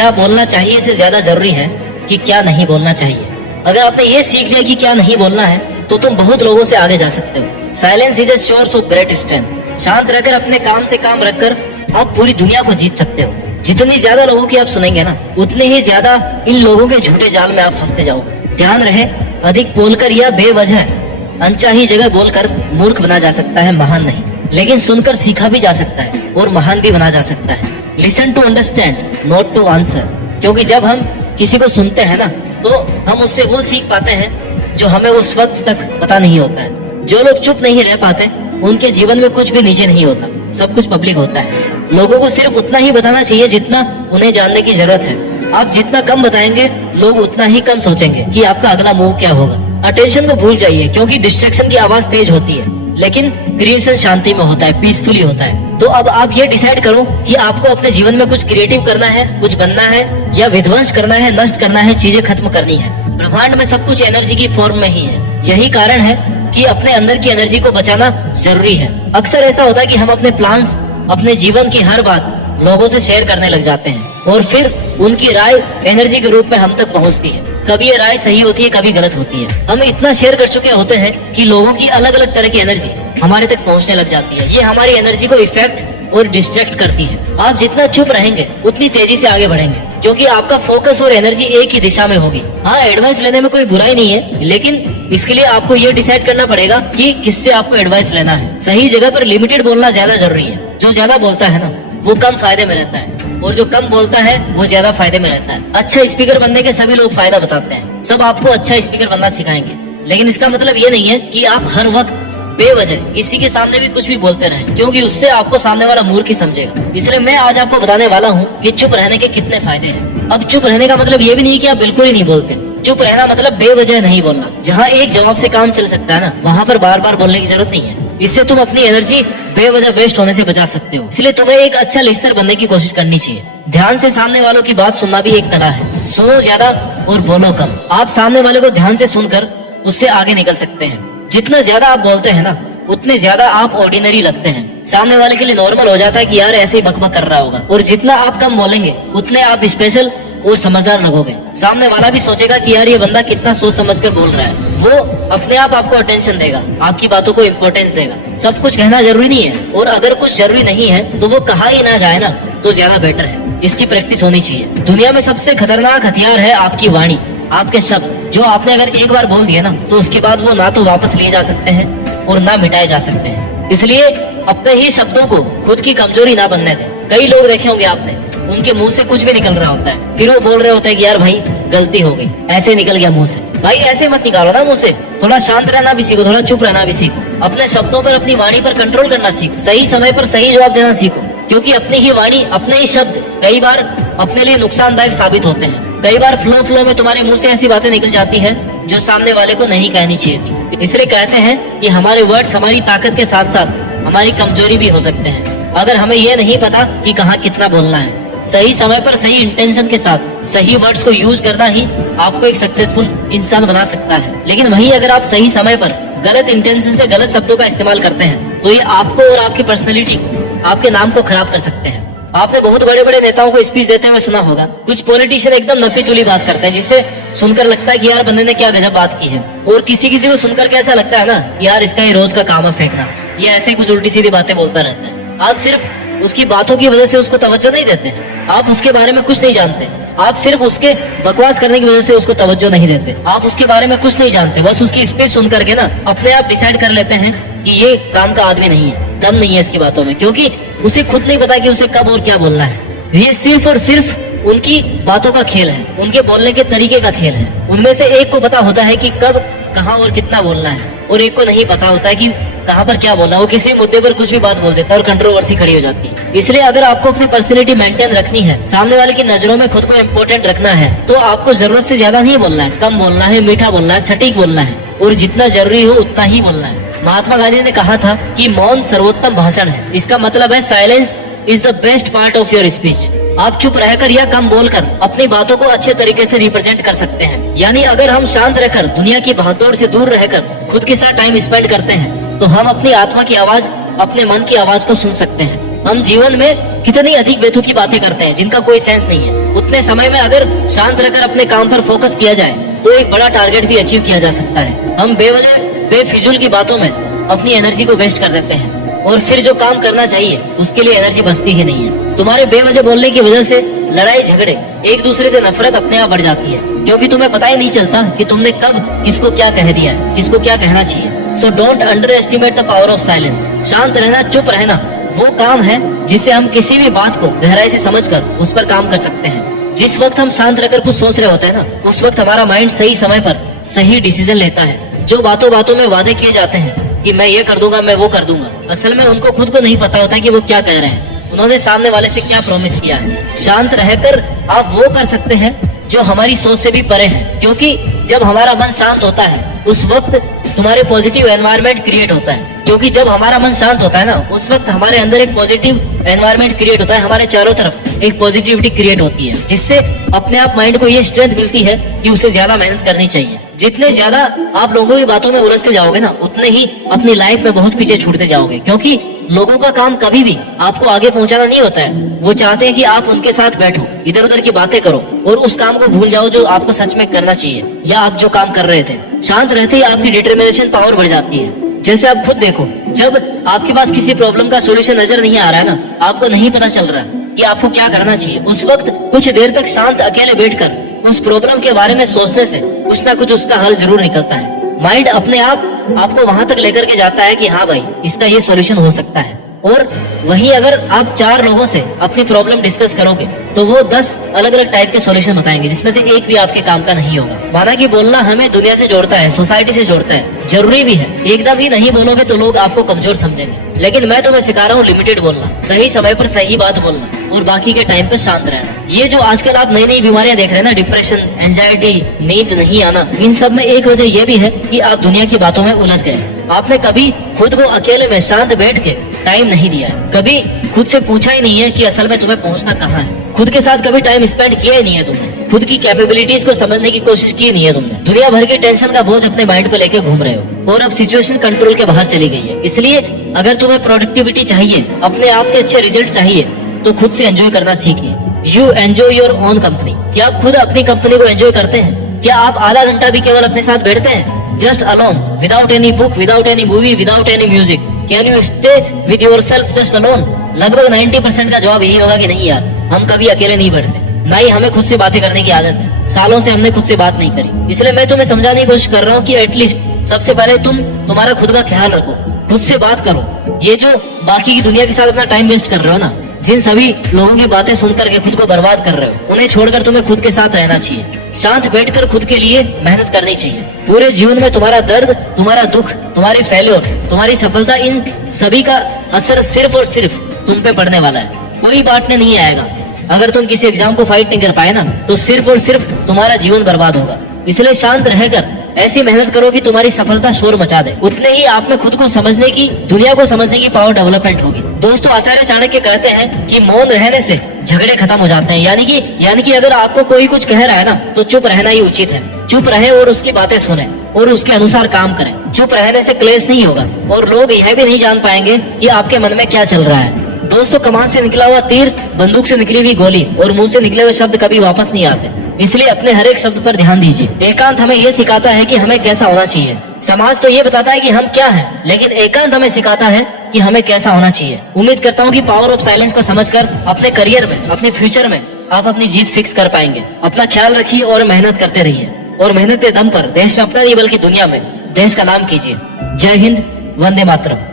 क्या बोलना चाहिए से ज्यादा जरूरी है कि क्या नहीं बोलना चाहिए। अगर आपने ये सीख लिया कि क्या नहीं बोलना है तो तुम बहुत लोगों से आगे जा सकते हो। Silence is a source of great strength. शांत रहकर अपने काम से काम रखकर आप पूरी दुनिया को जीत सकते हो। जितनी ज्यादा लोगों की आप सुनेंगे ना, उतने ही ज्यादा इन लोगों के झूठे जाल में आप फंसते जाओगे। ध्यान रहे, अधिक बोलकर या बेवजह अनचाही जगह बोलकर मूर्ख बना जा सकता है, महान नहीं। लेकिन सुनकर सीखा भी जा सकता है और महान भी बना जा सकता है। Listen to understand, not to answer. क्योंकि जब हम किसी को सुनते हैं ना, तो हम उससे वो सीख पाते हैं जो हमें उस वक्त तक पता नहीं होता है। जो लोग चुप नहीं रह पाते, उनके जीवन में कुछ भी नीचे नहीं होता, सब कुछ पब्लिक होता है। लोगों को सिर्फ उतना ही बताना चाहिए जितना उन्हें जानने की जरूरत है। आप जितना कम बताएंगे, लोग उतना ही कम सोचेंगे कि आपका अगला मूव क्या होगा। अटेंशन को भूल जाइए, क्योंकि डिस्ट्रैक्शन की आवाज तेज होती है, लेकिन क्रिएशन शांति में होता है, पीसफुली होता है। तो अब आप ये डिसाइड करो कि आपको अपने जीवन में कुछ क्रिएटिव करना है, कुछ बनना है, या विध्वंस करना है, नष्ट करना है, चीजें खत्म करनी है। ब्रह्मांड में सब कुछ एनर्जी की फॉर्म में ही है। यही कारण है कि अपने अंदर की एनर्जी को बचाना जरूरी है। अक्सर ऐसा होता है कि हम अपने प्लान्स, अपने जीवन की हर बात लोगों से शेयर करने लग जाते हैं और फिर उनकी राय एनर्जी के रूप में हम तक पहुंचती है। कभी ये राय सही होती है, कभी गलत होती है। हम इतना शेयर कर चुके होते हैं कि लोगों की अलग अलग तरह की एनर्जी हमारे तक पहुंचने लग जाती है। ये हमारी एनर्जी को इफेक्ट और डिस्ट्रैक्ट करती है। आप जितना चुप रहेंगे, उतनी तेजी से आगे बढ़ेंगे, क्योंकि आपका फोकस और एनर्जी एक ही दिशा में होगी। हाँ, एडवाइस लेने में कोई बुराई नहीं है, लेकिन इसके लिए आपको ये डिसाइड करना पड़ेगा कि किससे आपको एडवाइस लेना है। सही जगह पर लिमिटेड बोलना ज्यादा जरूरी है। जो ज्यादा बोलता है ना, वो कम फायदे में रहता है, और जो कम बोलता है वो ज्यादा फायदे में रहता है। अच्छा स्पीकर बनने के सभी लोग फायदा बताते हैं, सब आपको अच्छा स्पीकर बनना सिखाएंगे, लेकिन इसका मतलब ये नहीं है कि आप हर वक्त बेवजह किसी के सामने भी कुछ भी बोलते रहें, क्योंकि उससे आपको सामने वाला मूर्ख ही समझेगा। इसलिए मैं आज आपको बताने वाला हूँ कि चुप रहने के कितने फायदे हैं। अब चुप रहने का मतलब ये भी नहीं कि आप बिल्कुल ही नहीं बोलते। चुप रहना मतलब बेवजह नहीं बोलना। जहाँ एक जवाब से काम चल सकता है ना, वहाँ पर बार बार बोलने की जरूरत नहीं है। इससे तुम अपनी एनर्जी बेवजह वेस्ट होने से बचा सकते हो। इसलिए तुम्हें एक अच्छा लिस्नर बनने की कोशिश करनी चाहिए। ध्यान से सामने वालों की बात सुनना भी एक कला है। सुनो ज्यादा और बोलो कम। आप सामने वाले को ध्यान से सुनकर उससे आगे निकल सकते हैं। जितना ज्यादा आप बोलते हैं ना, उतने ज्यादा आप ऑर्डिनरी लगते हैं। सामने वाले के लिए नॉर्मल हो जाता है कि यार ऐसे ही बकबक कर रहा होगा। और जितना आप कम बोलेंगे, उतने आप स्पेशल और समझदार लगोगे। सामने वाला भी सोचेगा कि यार ये बंदा कितना सोच समझकर बोल रहा है। वो अपने आप आपको अटेंशन देगा, आपकी बातों को इम्पोर्टेंस देगा। सब कुछ कहना जरूरी नहीं है, और अगर कुछ जरूरी नहीं है तो वो कहा ही ना जाए ना, तो ज्यादा बेटर है। इसकी प्रैक्टिस होनी चाहिए। दुनिया में सबसे खतरनाक हथियार है आपकी वाणी, आपके शब्द। जो आपने अगर एक बार बोल दिए ना, तो उसके बाद वो ना तो वापस लिए जा सकते हैं और ना मिटाए जा सकते हैं। इसलिए अपने ही शब्दों को खुद की कमजोरी ना बनने दें। कई लोग देखे होंगे आपने, उनके मुंह से कुछ भी निकल रहा होता है, फिर वो बोल रहे होते हैं कि यार भाई गलती हो गई, ऐसे निकल गया मुंह से। भाई ऐसे मत निकालो ना मुंह से। थोड़ा शांत रहना भी सीखो, थोड़ा चुप रहना भी सीखो। अपने शब्दों पर, अपनी वाणी पर कंट्रोल करना सीखो। सही समय पर सही जवाब देना सीखो, क्योंकि अपनी ही वाणी, अपने ही शब्द कई बार अपने लिए नुकसानदायक साबित होते हैं। कई बार फ्लो में तुम्हारे मुंह से ऐसी बातें निकल जाती है जो सामने वाले को नहीं कहनी चाहिए थी। इसलिए कहते हैं कि हमारे वर्ड्स हमारी ताकत के साथ साथ हमारी कमजोरी भी हो सकते हैं, अगर हमें ये नहीं पता कि कहाँ कितना बोलना है। सही समय पर सही इंटेंशन के साथ सही वर्ड्स को यूज करना ही आपको एक सक्सेसफुल इंसान बना सकता है। लेकिन वहीं अगर आप सही समय पर गलत इंटेंशन से गलत शब्दों का इस्तेमाल करते हैं, तो ये आपको और आपकी पर्सनैलिटी को, आपके नाम को खराब कर सकते हैं। आपने बहुत बड़े बड़े नेताओं को स्पीच देते हुए सुना होगा। कुछ पॉलिटिशियन एकदम नकली तुली बात करते हैं, जिससे सुनकर लगता है कि यार बंदे ने क्या गजब बात की है। और किसी किसी को सुनकर कैसा लगता है ना, यार इसका ये रोज का काम है फेंकना, ये ऐसे कुछ उल्टी सीधी बातें बोलता रहता है। आप सिर्फ उसकी बातों की वजह से उसको तवज्जो नहीं देते, आप उसके बारे में कुछ नहीं जानते। आप सिर्फ उसके बकवास करने की वजह से उसको तवज्जो नहीं देते। आप उसके बारे में कुछ नहीं जानते, बस उसकी स्पीच सुन करके ना अपने आप डिसाइड कर लेते हैं कि ये काम का आदमी नहीं है, दम नहीं है इसकी बातों में, क्योंकि उसे खुद नहीं पता कि उसे कब और क्या बोलना है। ये सिर्फ और सिर्फ उनकी बातों का खेल है, उनके बोलने के तरीके का खेल है। उनमें से एक को पता होता है कि कब, कहाँ और कितना बोलना है, और एक को नहीं पता होता है कि कहाँ पर क्या बोलना। वो किसी मुद्दे पर कुछ भी बात बोल देता है और कंट्रोवर्सी खड़ी हो जाती है। इसलिए अगर आपको अपनी पर्सनैलिटी मेंटेन रखनी है, सामने वाले की नजरों में खुद को इम्पोर्टेंट रखना है, तो आपको जरूरत से ज्यादा नहीं बोलना है, कम बोलना है, मीठा बोलना है, सटीक बोलना है, और जितना जरूरी हो उतना ही बोलना है। महात्मा गांधी ने कहा था कि मौन सर्वोत्तम भाषण है। इसका मतलब है silence is the best part of your speech. आप चुप रहकर या कम बोलकर अपनी बातों को अच्छे तरीके से रिप्रेजेंट कर सकते हैं। यानी अगर हम शांत रहकर, दुनिया की भागदौड़ से दूर रहकर खुद के साथ टाइम स्पेंड करते हैं, तो हम अपनी आत्मा की आवाज, अपने मन की आवाज को सुन सकते हैं। हम जीवन में कितनी अधिक बेतुकी बातें करते हैं जिनका कोई सेंस नहीं है। उतने समय में अगर शांत रहकर अपने काम पर फोकस किया जाए तो एक बड़ा टारगेट भी अचीव किया जा सकता है। हम बेवजह बेफिजूल की बातों में अपनी एनर्जी को वेस्ट कर देते हैं और फिर जो काम करना चाहिए उसके लिए एनर्जी बचती ही नहीं है। तुम्हारे बेवजह बोलने की वजह से लड़ाई झगड़े, एक दूसरे से नफरत अपने आप बढ़ जाती है, क्योंकि तुम्हें पता ही नहीं चलता कि तुमने कब किसको क्या कह दिया है, किसको क्या कहना चाहिए। So don't under estimate the power of silence. शांत रहना, चुप रहना वो काम है जिससे हम किसी भी बात को गहराई से समझकर उस पर काम कर सकते हैं। जिस वक्त हम शांत रहकर कुछ सोच रहे होते हैं ना, उस वक्त हमारा माइंड सही समय पर सही डिसीजन लेता है। जो बातों बातों में वादे किए जाते हैं कि मैं ये कर दूंगा, मैं वो कर दूंगा, असल में उनको खुद को नहीं पता होता कि वो क्या कह रहे हैं, उन्होंने सामने वाले से क्या प्रॉमिस किया है। शांत रहकर आप वो कर सकते हैं जो हमारी सोच से भी परे है, क्योंकि जब हमारा मन शांत होता है उस वक्त तुम्हारे पॉजिटिव एनवायरनमेंट क्रिएट होता है। क्योंकि जब हमारा मन शांत होता है ना, उस वक्त हमारे अंदर एक पॉजिटिव एनवायरनमेंट क्रिएट होता है, हमारे चारों तरफ एक पॉजिटिविटी क्रिएट होती है, जिससे अपने आप माइंड को ये स्ट्रेंथ मिलती है कि उसे ज्यादा मेहनत करनी चाहिए। जितने ज्यादा आप लोगों की बातों में उलझते जाओगे ना, उतने ही अपनी लाइफ में बहुत पीछे छूटते जाओगे, क्योंकि लोगों का काम कभी भी आपको आगे पहुंचाना नहीं होता है। वो चाहते हैं कि आप उनके साथ बैठो, इधर उधर की बातें करो और उस काम को भूल जाओ जो आपको सच में करना चाहिए या आप जो काम कर रहे थे। शांत रहते ही आपकी डिटर्मिनेशन पावर बढ़ जाती है। जैसे आप खुद देखो, जब आपके पास किसी प्रॉब्लम का सॉल्यूशन नजर नहीं आ रहा है ना, आपको नहीं पता चल रहा है कि आपको क्या करना चाहिए, उस वक्त कुछ देर तक शांत अकेले बैठकर उस प्रॉब्लम के बारे में सोचने से कुछ ना कुछ उसका हल जरूर निकलता है। माइंड अपने आप आपको वहां तक लेकर के जाता है कि हाँ भाई, इसका ये सॉल्यूशन हो सकता है। और वहीं अगर आप 4 लोगों से अपनी प्रॉब्लम डिस्कस करोगे तो वो 10 अलग अलग टाइप के सॉल्यूशन बताएंगे, जिसमें से एक भी आपके काम का नहीं होगा। माना कि बोलना हमें दुनिया से जोड़ता है, सोसाइटी से जोड़ता है, जरूरी भी है। एकदम ही नहीं बोलोगे तो लोग आपको कमजोर समझेंगे, लेकिन मैं तुम्हें सिखा रहा हूँ लिमिटेड बोलना, सही समय पर सही बात बोलना और बाकी के टाइम पे शांत रहना। ये जो आजकल आप नई नई बीमारियां देख रहे हैं ना, डिप्रेशन, एंजाइटी, नींद नहीं आना, इन सब में एक वजह ये भी है कि आप दुनिया की बातों में उलझ गए। आपने कभी खुद को अकेले में शांत बैठ के टाइम नहीं दिया है, कभी खुद से पूछा ही नहीं है कि असल में तुम्हें पहुंचना कहाँ है। खुद के साथ कभी टाइम स्पेंड किया ही नहीं है तुमने, खुद की कैपेबिलिटीज को समझने की कोशिश की नहीं है तुमने। दुनिया भर के टेंशन का बोझ अपने माइंड पे लेके घूम रहे हो और अब सिचुएशन कंट्रोल के बाहर चली गई है। इसलिए अगर तुम्हें प्रोडक्टिविटी चाहिए, अपने आप से अच्छे रिजल्ट चाहिए, तो खुद से एंजॉय करना सीखिए। You enjoy your own company. क्या आप खुद अपनी कंपनी को एंजॉय करते हैं? क्या आप आधा घंटा भी केवल अपने साथ बैठते हैं, just alone, without any book, without any movie, without any music? Can you stay with yourself just alone? लगभग 90% का जवाब यही होगा कि नहीं यार, हम कभी अकेले नहीं बैठते, ना ही हमें खुद से बातें करने की आदत है। सालों से हमने खुद से बात नहीं करी। इसलिए मैं तुम्हें समझाने की कोशिश कर रहा हूँ कि एटलीस्ट सबसे पहले तुम्हारा खुद का ख्याल रखो, खुद से बात करो। ये जो बाकी की दुनिया के साथ अपना टाइम वेस्ट कर रहे हो ना, जिन सभी लोगों की बातें सुनकर के खुद को बर्बाद कर रहे हो, उन्हें छोड़कर तुम्हें खुद के साथ रहना चाहिए। शांत बैठकर खुद के लिए मेहनत करनी चाहिए। पूरे जीवन में तुम्हारा दर्द, तुम्हारा दुख, तुम्हारी फेल्योर, तुम्हारी सफलता, इन सभी का असर सिर्फ और सिर्फ तुम पे पड़ने वाला है, कोई बांटने नहीं आएगा। अगर तुम किसी एग्जाम को फाइट नहीं कर पाए ना, तो सिर्फ और सिर्फ तुम्हारा जीवन बर्बाद होगा। इसलिए शांत रहकर ऐसी मेहनत करो कि तुम्हारी सफलता शोर मचा दे। उतने ही आप में खुद को समझने की, दुनिया को समझने की पावर डेवलपमेंट होगी। दोस्तों, आचार्य चाणक्य कहते हैं कि मौन रहने से झगड़े खत्म हो जाते हैं। यानी कि अगर आपको कोई कुछ कह रहा है ना, तो चुप रहना ही उचित है। चुप रहे और उसकी बातें सुने और उसके अनुसार काम करें। चुप रहने से क्लेश नहीं होगा और लोग यह भी नहीं जान पाएंगे कि आपके मन में क्या चल रहा है। दोस्तों, कमान से निकला हुआ तीर, बंदूक से निकली हुई गोली और मुंह से निकले हुए शब्द कभी वापस नहीं आते। इसलिए अपने हर एक शब्द पर ध्यान दीजिए। एकांत हमें ये सिखाता है कि हमें कैसा होना चाहिए। समाज तो ये बताता है कि हम क्या हैं, लेकिन एकांत हमें सिखाता है कि हमें कैसा होना चाहिए। उम्मीद करता हूँ कि पावर ऑफ साइलेंस को समझकर अपने करियर में, अपने फ्यूचर में आप अपनी जीत फिक्स कर पाएंगे। अपना ख्याल रखिए और मेहनत करते रहिए, और मेहनत के दम पर देश में अपना नहीं बल्कि दुनिया में देश का नाम कीजिए। जय हिंद, वंदे मातरम।